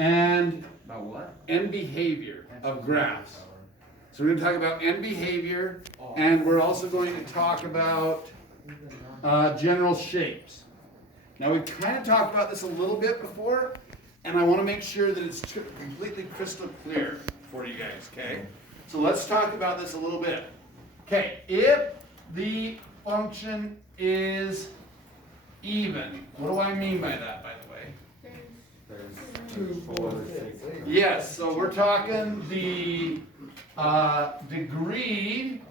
and About what? end behavior of graphs. So we're going to talk about end behavior, and we're also going to talk about general shapes. Now we've kind of talked about this a little bit before, and I want to make sure that it's completely crystal clear for you guys, okay? So let's talk about this a little bit. Okay, if the function is even, what do I mean by that, by the way? There's 2, 4, 6, 8. Yes, so we're talking the degree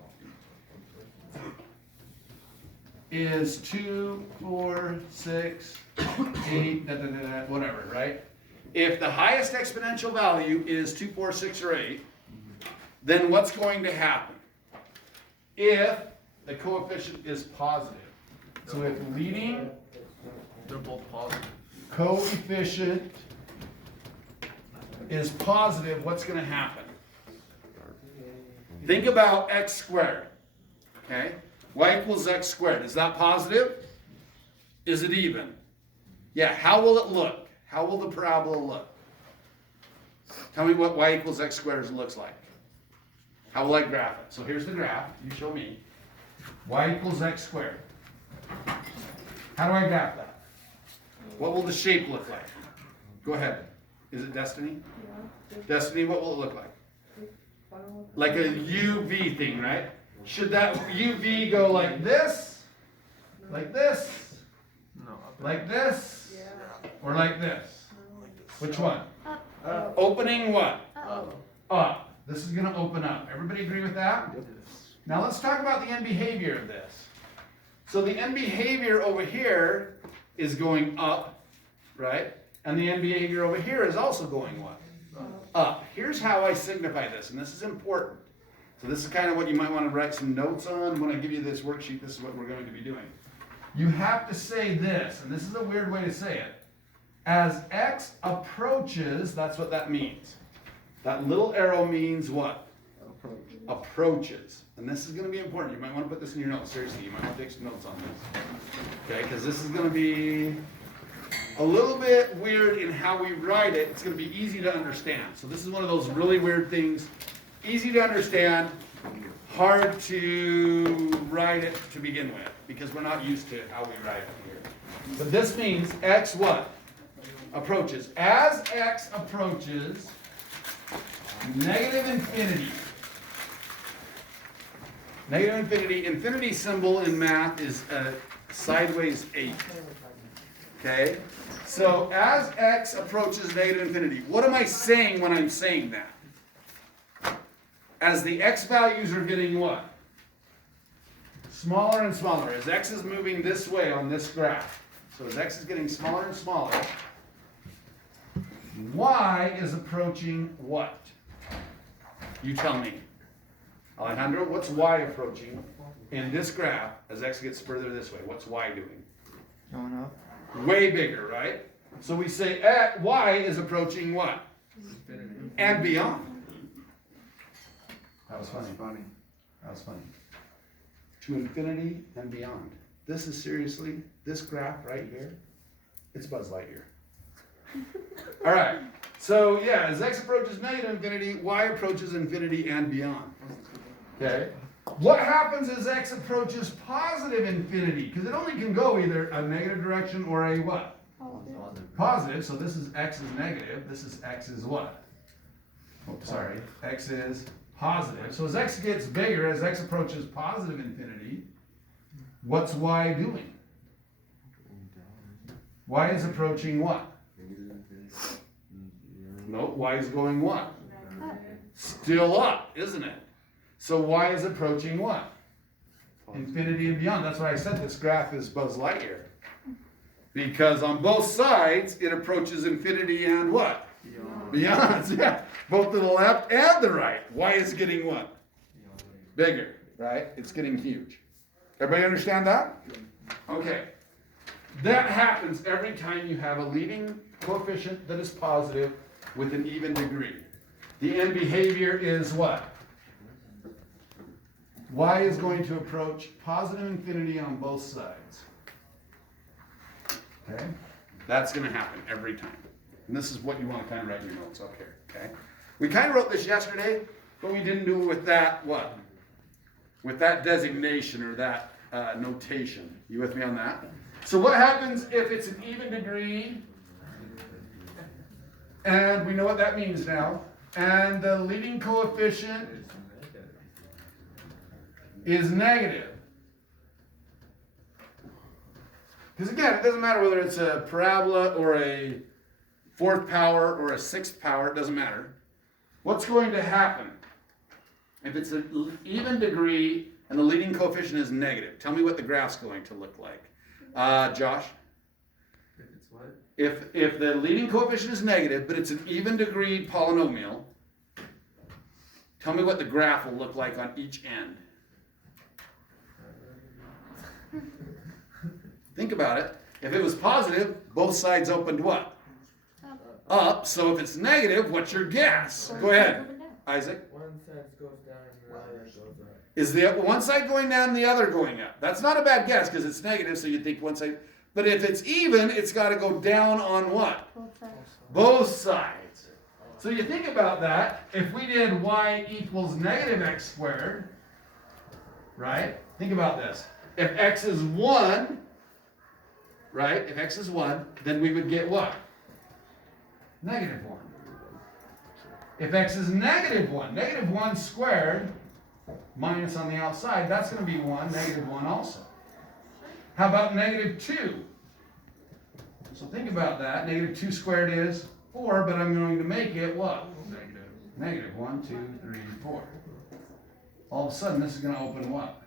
is 2, 4, 6, 8, whatever, right? If the highest exponential value is 2, 4, 6, or 8, then what's going to happen? If the coefficient is positive. So if leading They're both positive. coefficient is positive, what's going to happen? Think about x squared. Okay? Y equals x squared. Is that positive? Is it even? Yeah, how will it look? How will the parabola look? Tell me what y equals x squared looks like. How will I graph it? So here's the graph. You show me. Y equals x squared. How do I graph that? What will the shape look like? Go ahead. Is it Destiny? Yeah. Destiny, what will it look like? Like a UV thing, right? Should that UV go like this? Like this? No. Like this? Yeah. Or like this? Which one? Up. Opening what? Up. Up. This is going to open up. Everybody agree with that? Now let's talk about the end behavior of this. So the end behavior over here is going up, right? And the end behavior over here is also going what? Up. Here's how I signify this, and this is important. So this is kind of what you might want to write some notes on. When I give you this worksheet, this is what we're going to be doing. You have to say this, and this is a weird way to say it. As x approaches, that's what that means. That little arrow means what? Approaches. And this is going to be important. You might want to put this in your notes. Seriously, you might want to take some notes on this. Okay, because this is going to be a little bit weird in how we write it. It's going to be easy to understand. So this is one of those really weird things. Easy to understand, hard to write it to begin with, because we're not used to how we write it here. But this means x what? Approaches. As x approaches negative infinity. Negative infinity. Infinity symbol in math is a sideways 8. Okay? So as x approaches negative infinity, what am I saying when I'm saying that? As the x values are getting what? Smaller and smaller. As x is moving this way on this graph. So as x is getting smaller and smaller, y is approaching what? You tell me. Alejandro, what's y approaching in this graph as x gets further this way? What's y doing? Going up. Way bigger, right? So we say y is approaching what? Infinity. And beyond. That was funny. Funny. That was funny. To infinity and beyond. This is seriously, this graph right here, it's Buzz Lightyear. All right. So yeah, as x approaches negative infinity, y approaches infinity and beyond. Okay. What happens as x approaches positive infinity? Because it only can go either a negative direction or a what? Positive. Positive. So this is x is negative. This is x is what? Oh, sorry. X is positive. So as x gets bigger, as x approaches positive infinity, what's y doing? Y is approaching what? No, y is going what? Still up, isn't it? So y is approaching what? Infinity and beyond. That's why I said this graph is Buzz Lightyear. Because on both sides, it approaches infinity and what? Beyond. Yeah. Both to the left and the right. Y is getting what? Bigger, right? It's getting huge. Everybody understand that? Okay. That happens every time you have a leading coefficient that is positive with an even degree. The end behavior is what? Y is going to approach positive infinity on both sides. Okay? That's going to happen every time. And this is what you want to kind of write in your notes up here, okay? We kind of wrote this yesterday, but we didn't do it with that, what? With that designation or that notation. You with me on that? So what happens if it's an even degree, and we know what that means now, and the leading coefficient is negative? Because again, it doesn't matter whether it's a parabola or a fourth power or a sixth power, it doesn't matter. What's going to happen if it's an even degree and the leading coefficient is negative? Tell me what the graph's going to look like. Josh? If it's what? If the leading coefficient is negative, but it's an even degree polynomial, tell me what the graph will look like on each end. Think about it. If it was positive, both sides opened what? Up. So if it's negative, what's your guess? Go ahead, Isaac. One side goes down and the other goes up. Is the one side going down and the other going up? That's not a bad guess because it's negative, so you'd think one side. But if it's even, it's got to go down on what? Both sides. So you think about that. If we did y equals negative x squared, right? Think about this. If x is 1, right? If x is 1, then we would get what? Negative 1. If x is negative 1, negative 1 squared minus on the outside, that's going to be 1, negative 1 also. How about negative 2? So think about that. Negative 2 squared is 4, but I'm going to make it what? Negative 1, 2, 3, 4. All of a sudden, this is going to open what?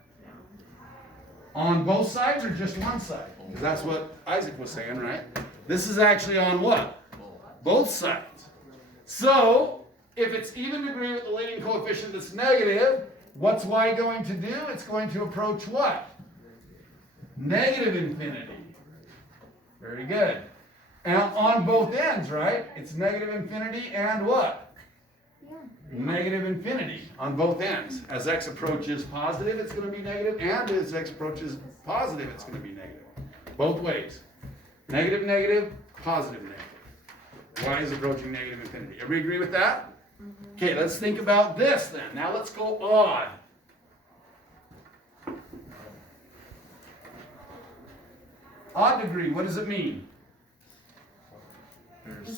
On both sides or just one side? Because that's what Isaac was saying, right? This is actually on what? Both sides. So, if it's even degree with the leading coefficient that's negative, what's y going to do? It's going to approach what? Negative infinity. Very good. And on both ends, right? It's negative infinity and what? Negative infinity on both ends. As x approaches positive, it's going to be negative, and as x approaches positive, it's going to be negative. Both ways. Negative, negative, positive, negative. Y is approaching negative infinity. Everybody agree with that? Okay, let's think about this then. Now let's go odd. Odd degree, what does it mean?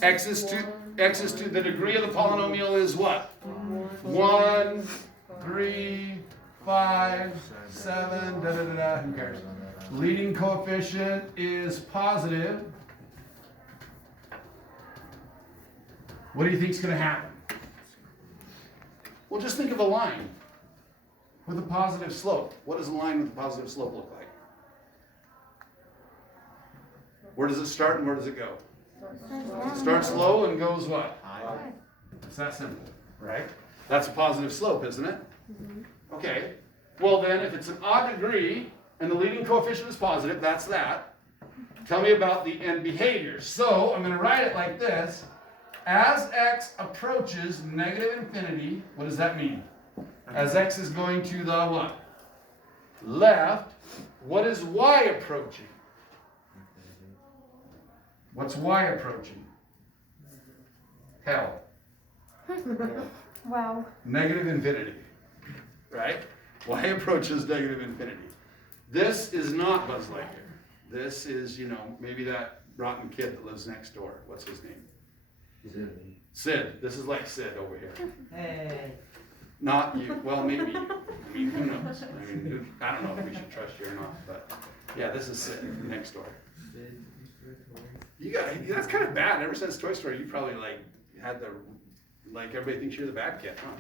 X is to the degree of the polynomial is what? 1, 3, 5, 7, da da da da. Who cares? Leading coefficient is positive. What do you think is going to happen? Well, just think of a line with a positive slope. What does a line with a positive slope look like? Where does it start and where does it go? It starts low and goes what? High. It's that simple, right? That's a positive slope, isn't it? Okay. Well then, if it's an odd degree and the leading coefficient is positive, that's that. Tell me about the end behavior. So I'm going to write it like this. As x approaches negative infinity, what does that mean? As x is going to the what? Left, what is y approaching? What's y approaching? Hell. Wow. Negative infinity. Right? Y approaches negative infinity. This is not Buzz Lightyear. This is, maybe that rotten kid that lives next door. What's his name? Sid. This is like Sid over here. Hey. Not you. Well, maybe you. I mean, who knows? I don't know if we should trust you or not, but yeah, this is Sid next door. That's kind of bad. Ever since Toy Story, you probably had everybody thinks you're the bad kid, huh?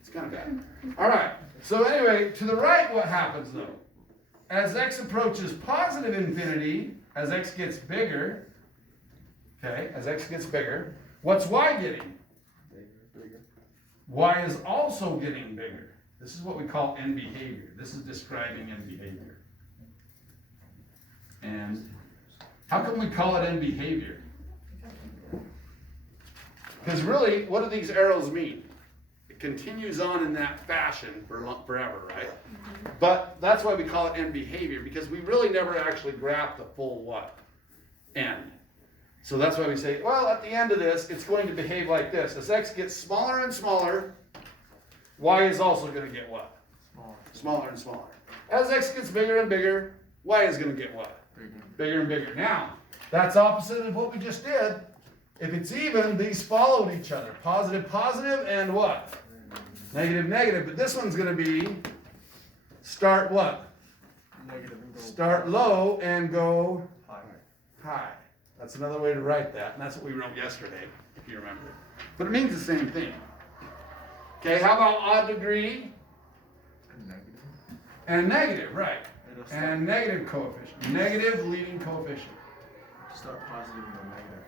It's kind of bad. All right. So anyway, to the right, what happens though? As x approaches positive infinity, as x gets bigger, okay, as x gets bigger, what's y getting? Bigger. Y is also getting bigger. This is what we call end behavior. This is describing end behavior. And how come we call it end behavior? Because really, what do these arrows mean? It continues on in that fashion forever, right? But that's why we call it end behavior, because we really never actually graph the full what? End. So that's why we say, well, at the end of this, it's going to behave like this. As x gets smaller and smaller, y is also going to get what? Smaller. Smaller and smaller. As x gets bigger and bigger, y is going to get what? Bigger. Bigger and bigger. Now, that's opposite of what we just did. If it's even, these followed each other. Positive, positive, and what? Negative, negative. But this one's going to be start what? Negative and go. Start low and go High. high. That's another way to write that, and that's what we wrote yesterday, if you remember. But it means the same thing. Okay, how about odd degree And negative. and negative, right? It'll start, And negative coefficient. Negative leading coefficient. start positive and go negative.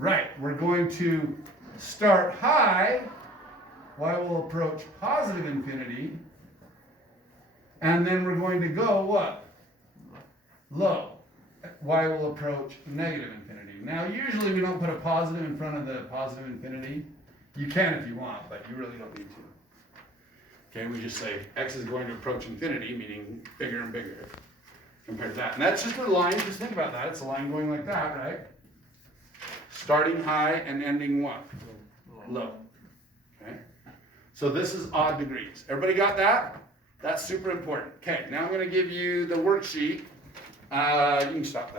Right, we're going to start high, y will approach positive infinity, and then we're going to go what? Low. Y will approach negative infinity. Now, usually we don't put a positive in front of the positive infinity. You can if you want, but you really don't need to. Okay, we just say x is going to approach infinity, meaning bigger and bigger compared to that. And that's just a line, just think about that. It's a line going like that, right? Starting high and ending what? Low. Okay? So this is odd degrees. Everybody got that? That's super important. Okay, now I'm going to give you the worksheet. You can stop that.